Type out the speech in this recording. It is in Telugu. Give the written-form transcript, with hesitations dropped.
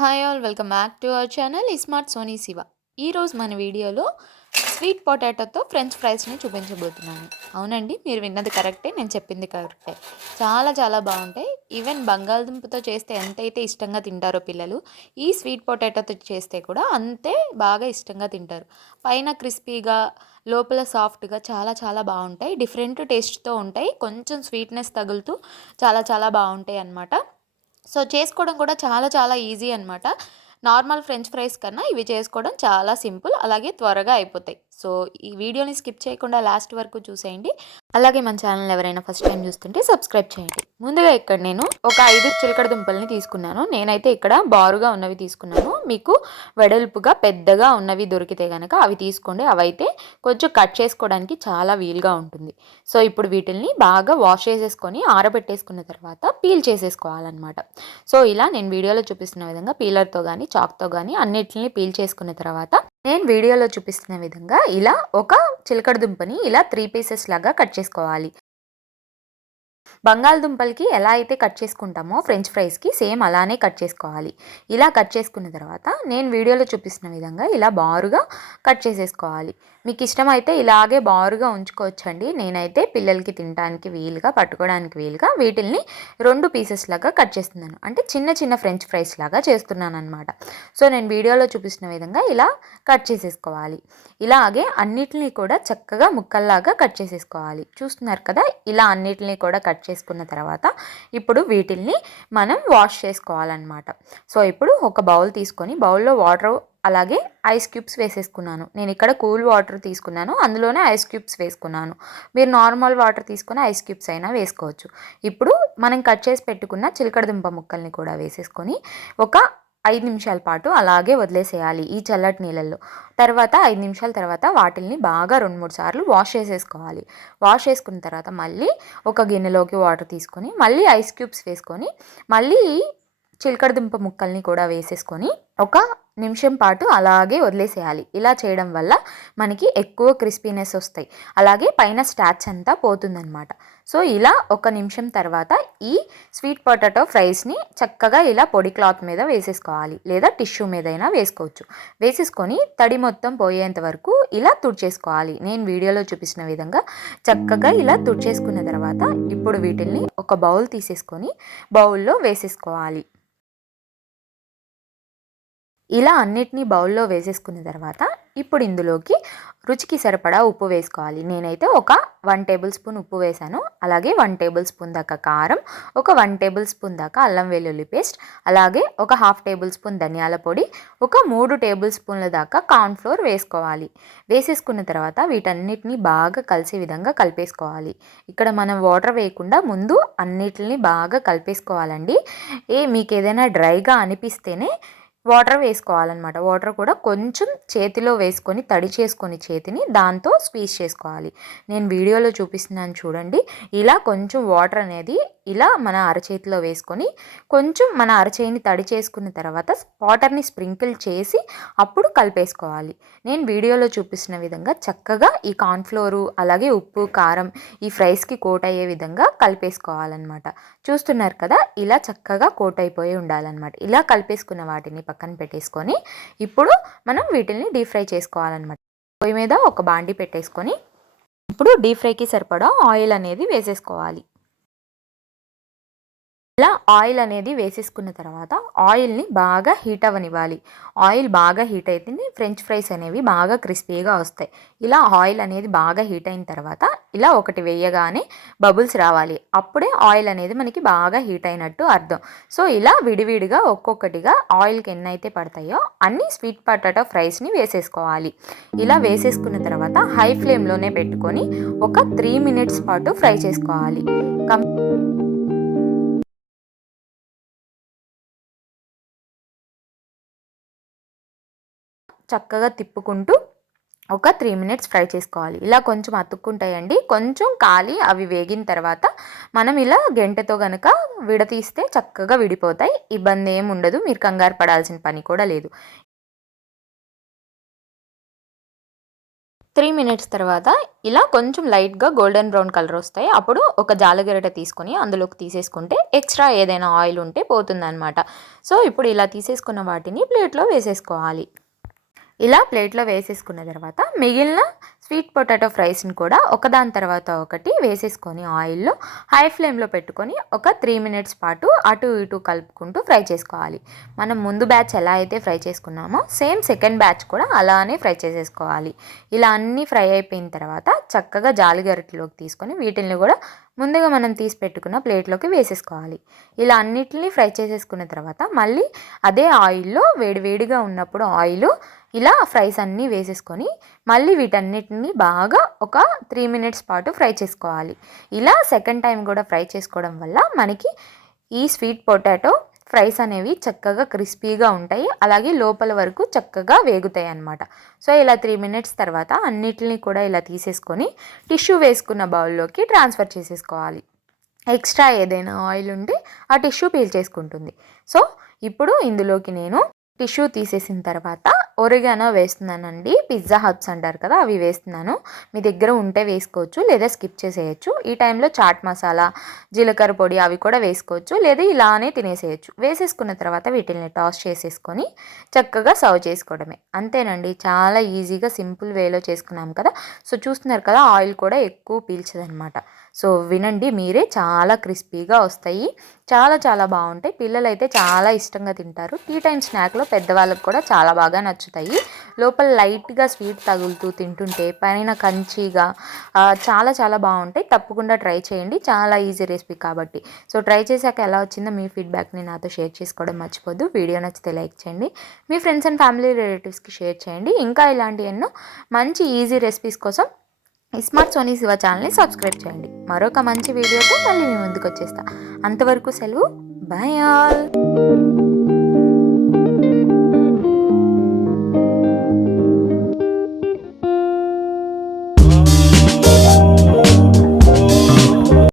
Hi all welcome back to our channel smart Soni Siva. ఈరోజు మన వీడియోలో స్వీట్ పొటాటోతో ఫ్రెంచ్ ఫ్రైస్ని చూపించబోతున్నాను. అవునండి, మీరు విన్నది కరెక్టే, నేను చెప్పింది కరెక్టే. చాలా చాలా బాగుంటాయి. ఈవెన్ బంగాళదుంపతో చేస్తే ఎంతైతే ఇష్టంగా తింటారో పిల్లలు, ఈ స్వీట్ పొటాటోతో చేస్తే కూడా అంతే బాగా ఇష్టంగా తింటారు. పైన క్రిస్పీగా, లోపల సాఫ్ట్గా చాలా చాలా బాగుంటాయి. డిఫరెంట్ టేస్ట్తో ఉంటాయి. కొంచెం స్వీట్నెస్ తగులుతూ చాలా చాలా బాగుంటాయి అన్నమాట. సో చేసుకోవడం కూడా చాలా చాలా ఈజీ అనమాట. నార్మల్ ఫ్రెంచ్ ఫ్రైస్ కన్నా ఇవి చేసుకోవడం చాలా సింపుల్, అలాగే త్వరగా అయిపోతాయి. సో ఈ వీడియోని స్కిప్ చేయకుండా లాస్ట్ వరకు చూసేయండి. అలాగే మన ఛానల్ ఎవరైనా ఫస్ట్ టైం చూస్తుంటే సబ్స్క్రైబ్ చేయండి. ముందుగా ఇక్కడ నేను ఒక 5 చిలకడ దుంపల్ని తీసుకున్నాను. నేనైతే ఇక్కడ బారుగా ఉన్నవి తీసుకున్నాను. మీకు వెడల్పుగా పెద్దగా ఉన్నవి దొరికితే కనుక అవి తీసుకోండి. అవైతే కొంచెం కట్ చేసుకోవడానికి చాలా వీలుగా ఉంటుంది. సో ఇప్పుడు వీటిల్ని బాగా వాష్ చేసేసుకొని ఆరబెట్టేసుకున్న తర్వాత పీల్ చేసేసుకోవాలన్నమాట. సో ఇలా నేను వీడియోలో చూపిస్తున్న విధంగా పీలర్తో కానీ చాక్తో కానీ అన్నిటిని పీల్ చేసుకున్న తర్వాత నేను వీడియోలో చూపిస్తున్న విధంగా ఇలా ఒక చిలకడ దుంపని ఇలా 3 పీసెస్ లాగా కట్ చేసుకోవాలి. బంగాళదుంపలకి ఎలా అయితే కట్ చేసుకుంటామో ఫ్రెంచ్ ఫ్రైస్కి సేమ్ అలానే కట్ చేసుకోవాలి. ఇలా కట్ చేసుకున్న తర్వాత నేను వీడియోలో చూపిస్తున్న విధంగా ఇలా బారుగా కట్ చేసేసుకోవాలి. మీకు ఇష్టమైతే ఇలాగే బారుగా ఉంచుకోవచ్చండి. నేనైతే పిల్లలకి తినడానికి వీలుగా, పట్టుకోవడానికి వీలుగా వీటిల్ని 2 పీసెస్ లాగా కట్ చేస్తున్నాను. అంటే చిన్న చిన్న ఫ్రెంచ్ ఫ్రైస్ లాగా చేస్తున్నాను అనమాట. సో నేను వీడియోలో చూపిస్తున్న విధంగా ఇలా కట్ చేసేసుకోవాలి. ఇలాగే అన్నిటిని కూడా చక్కగా ముక్కల్లాగా కట్ చేసేసుకోవాలి. చూస్తున్నారు కదా, ఇలా అన్నిటిని కూడా కట్ చేసుకున్న తర్వాత ఇప్పుడు వీటిల్ని మనం వాష్ చేసుకోవాలన్నమాట. సో ఇప్పుడు ఒక బౌల్ తీసుకొని బౌల్లో వాటర్ అలాగే ఐస్ క్యూబ్స్ వేసేసుకున్నాను. నేను ఇక్కడ కూల్ వాటర్ తీసుకున్నాను, అందులోనే ఐస్ క్యూబ్స్ వేసుకున్నాను. మీరు నార్మల్ వాటర్ తీసుకొని ఐస్ క్యూబ్స్ అయినా వేసుకోవచ్చు. ఇప్పుడు మనం కట్ చేసి పెట్టుకున్న చిలకడదుంప ముక్కల్ని కూడా వేసేసుకొని ఒక 5 నిమిషాల పాటు అలాగే వదిలేసేయాలి ఈ చల్లటి నీళ్ళల్లో. తర్వాత 5 నిమిషాల తర్వాత వాటిల్ని బాగా 2-3 సార్లు వాష్ చేసేసుకోవాలి. వాష్ చేసుకున్న తర్వాత మళ్ళీ ఒక గిన్నెలోకి వాటర్ తీసుకొని మళ్ళీ ఐస్ క్యూబ్స్ వేసుకొని మళ్ళీ చిలకడదుంప ముక్కల్ని కూడా వేసేసుకొని ఒక నిమిషం పాటు అలాగే వదిలేసేయాలి. ఇలా చేయడం వల్ల మనకి ఎక్కువ క్రిస్పీనెస్ వస్తాయి, అలాగే పైన స్టార్చ్ అంతా పోతుందన్నమాట. సో ఇలా ఒక నిమిషం తర్వాత ఈ స్వీట్ పొటాటో ఫ్రైస్ని చక్కగా ఇలా పొడి క్లాత్ మీద వేసేసుకోవాలి, లేదా టిష్యూ మీద అయినా వేసుకోవచ్చు. వేసేసుకొని తడి మొత్తం పోయేంత వరకు ఇలా తుడిచేసుకోవాలి. నేను వీడియోలో చూపించిన విధంగా చక్కగా ఇలా తుడిచేసుకున్న తర్వాత ఇప్పుడు వీటిల్ని ఒక బౌల్ తీసేసుకొని బౌల్లో వేసేసుకోవాలి. ఇలా అన్నిటినీ బౌల్లో వేసేసుకున్న తర్వాత ఇప్పుడు ఇందులోకి రుచికి సరిపడా ఉప్పు వేసుకోవాలి. నేనైతే ఒక 1 టేబుల్ స్పూన్ ఉప్పు వేసాను. అలాగే 1 టేబుల్ స్పూన్ దాకా కారం, ఒక 1 టేబుల్ స్పూన్ దాకా అల్లం వెల్లుల్లి పేస్ట్, అలాగే ఒక 1/2 టేబుల్ స్పూన్ ధనియాల పొడి, ఒక 3 టేబుల్ స్పూన్ల దాకా కార్న్ఫ్లోర్ వేసుకోవాలి. వేసేసుకున్న తర్వాత వీటన్నిటిని బాగా కలిసే విధంగా కలిపేసుకోవాలి. ఇక్కడ మనం వాటర్ వేయకుండా ముందు అన్నిటిని బాగా కలిపేసుకోవాలండి. మీకు ఏదైనా డ్రైగా అనిపిస్తేనే వాటర్ వేసుకోవాలన్నమాట. వాటర్ కూడా కొంచెం చేతిలో వేసుకొని తడి చేసుకొని చేతిని దాంతో స్క్వీజ్ చేసుకోవాలి. నేను వీడియోలో చూపిస్తున్నాను చూడండి. ఇలా కొంచెం వాటర్ అనేది ఇలా మన అరచేతిలో వేసుకొని కొంచెం మన అరచేయిని తడి చేసుకున్న తర్వాత వాటర్ని స్ప్రింకిల్ చేసి అప్పుడు కలిపేసుకోవాలి. నేను వీడియోలో చూపిస్తున్న విధంగా చక్కగా ఈ కార్న్ఫ్లోరు అలాగే ఉప్పు కారం ఈ ఫ్రైస్కి కోట్ అయ్యే విధంగా కలిపేసుకోవాలన్నమాట. చూస్తున్నారు కదా, ఇలా చక్కగా కోట్ అయిపోయి ఉండాలన్నమాట. ఇలా కలిపేసుకున్న వాటిని పక్కన పెట్టేసుకొని ఇప్పుడు మనం వీటిని డీప్ ఫ్రై చేసుకోవాలన్నమాట. పొయ్యి మీద ఒక బాండి పెట్టేసుకొని ఇప్పుడు డీప్ ఫ్రైకి సరిపడా ఆయిల్ అనేది వేసేసుకోవాలి. ఇలా ఆయిల్ అనేది వేసేసుకున్న తర్వాత ఆయిల్ని బాగా హీట్ అవ్వనివ్వాలి. ఆయిల్ బాగా హీట్ అయితే ఫ్రెంచ్ ఫ్రైస్ అనేవి బాగా క్రిస్పీగా వస్తాయి. ఇలా ఆయిల్ అనేది బాగా హీట్ అయిన తర్వాత ఇలా ఒకటి వేయగానే బబుల్స్ రావాలి. అప్పుడే ఆయిల్ అనేది మనకి బాగా హీట్ అయినట్టు అర్థం. సో ఇలా విడివిడిగా ఒక్కొక్కటిగా ఆయిల్కి ఎన్నైతే పడతాయో అన్ని స్వీట్ పొటాటో ఫ్రైస్ని వేసేసుకోవాలి. ఇలా వేసేసుకున్న తర్వాత హై ఫ్లేమ్లోనే పెట్టుకొని ఒక 3 మినిట్స్ పాటు ఫ్రై చేసుకోవాలి. చక్కగా తిప్పుకుంటూ ఒక 3 మినిట్స్ ఫ్రై చేసుకోవాలి. ఇలా కొంచెం అతుక్కుంటాయండి. కొంచెం కాలి అవి వేగిన తర్వాత మనం ఇలా గెంటెతో కనుక విడతీస్తే చక్కగా విడిపోతాయి. ఇబ్బంది ఏమి ఉండదు. మీరు కంగారు పడాల్సిన పని కూడా లేదు. 3 మినిట్స్ తర్వాత ఇలా కొంచెం లైట్గా గోల్డెన్ బ్రౌన్ కలర్ వస్తాయి. అప్పుడు ఒక జాలగరిట తీసుకొని అందులోకి తీసేసుకుంటే ఎక్స్ట్రా ఏదైనా ఆయిల్ ఉంటే పోతుందన్నమాట. సో ఇప్పుడు ఇలా తీసేసుకున్న వాటిని ప్లేట్లో వేసేసుకోవాలి. ఇలా ప్లేట్లో వేసేసుకున్న తర్వాత మిగిలిన స్వీట్ పొటాటో ఫ్రైస్ని కూడా ఒకదాని తర్వాత ఒకటి వేసేసుకొని ఆయిల్లో హై ఫ్లేమ్లో పెట్టుకొని ఒక 3 మినిట్స్ పాటు అటు ఇటు కలుపుకుంటూ ఫ్రై చేసుకోవాలి. మనం ముందు బ్యాచ్ ఎలా అయితే ఫ్రై చేసుకున్నామో సేమ్ సెకండ్ బ్యాచ్ కూడా అలానే ఫ్రై చేసేసుకోవాలి. ఇలా అన్నీ ఫ్రై అయిపోయిన తర్వాత చక్కగా జాలిగరిటలోకి తీసుకొని వీటిని కూడా ముందుగా మనం తీసి పెట్టుకున్న ప్లేట్లోకి వేసేసుకోవాలి. ఇలా అన్నిటిని ఫ్రై చేసేసుకున్న తర్వాత మళ్ళీ అదే ఆయిల్లో వేడివేడిగా ఉన్నప్పుడు ఇలా ఫ్రైస్ అన్నీ వేసేసుకొని మళ్ళీ వీటన్నిటిని బాగా ఒక 3 మినిట్స్ పాటు ఫ్రై చేసుకోవాలి. ఇలా సెకండ్ టైం కూడా ఫ్రై చేసుకోవడం వల్ల మనకి ఈ స్వీట్ పొటాటో ఫ్రైస్ అనేవి చక్కగా క్రిస్పీగా ఉంటాయి, అలాగే లోపల వరకు చక్కగా వేగుతాయి అన్నమాట. సో ఇలా 3 మినిట్స్ తర్వాత అన్నిటిని కూడా ఇలా తీసేసుకొని టిష్యూ వేసుకున్న బౌల్లోకి ట్రాన్స్ఫర్ చేసేసుకోవాలి. ఎక్స్ట్రా ఏదైనా ఆయిల్ ఉంటే ఆ టిష్యూ పీల్ చేసుకుంటుంది. సో ఇప్పుడు ఇందులోకి నేను టిష్యూ తీసేసిన తర్వాత ఒరిగానో వేస్తున్నానండి. పిజ్జా హబ్స్ అంటారు కదా, అవి వేస్తున్నాను. మీ దగ్గర ఉంటే వేసుకోవచ్చు, లేదా స్కిప్ చేసేయచ్చు. ఈ టైంలో చాట్ మసాలా, జీలకర్ర పొడి అవి కూడా వేసుకోవచ్చు, లేదా ఇలానే తినేసేయచ్చు. వేసేసుకున్న తర్వాత వీటిని టాస్ చేసేసుకొని చక్కగా సర్వ్ చేసుకోవడమే. అంతేనండి, చాలా ఈజీగా సింపుల్ వేలో చేసుకున్నాం కదా. సో చూస్తున్నారు కదా, ఆయిల్ కూడా ఎక్కువ పీల్చదనమాట. సో వినండి మీరే, చాలా క్రిస్పీగా వస్తాయి, చాలా చాలా బాగుంటాయి. పిల్లలు అయితే చాలా ఇష్టంగా తింటారు. టీ టైం స్నాక్లో పెద్దవాళ్ళకి కూడా చాలా బాగా నచ్చుతాయి. లోపల లైట్గా స్వీట్ తగులుతూ తింటుంటే పైన కంచిగా చాలా చాలా బాగుంటాయి. తప్పకుండా ట్రై చేయండి, చాలా ఈజీ రెసిపీ కాబట్టి. సో ట్రై చేశాక ఎలా వచ్చిందో మీ ఫీడ్బ్యాక్ని నాతో షేర్ చేసుకోవడం మర్చిపోద్దు. వీడియో నచ్చితే లైక్ చేయండి, మీ ఫ్రెండ్స్ అండ్ ఫ్యామిలీ రిలేటివ్స్కి షేర్ చేయండి. ఇంకా ఇలాంటి ఎన్నో మంచి ఈజీ రెసిపీస్ కోసం స్మార్ట్ సోనీ శివ ఛానల్ని సబ్స్క్రైబ్ చేయండి. మరొక మంచి వీడియోతో మళ్ళీ మీ ముందుకు వచ్చేస్తా. అంతవరకు సెలవు, బాయ్ ఆల్.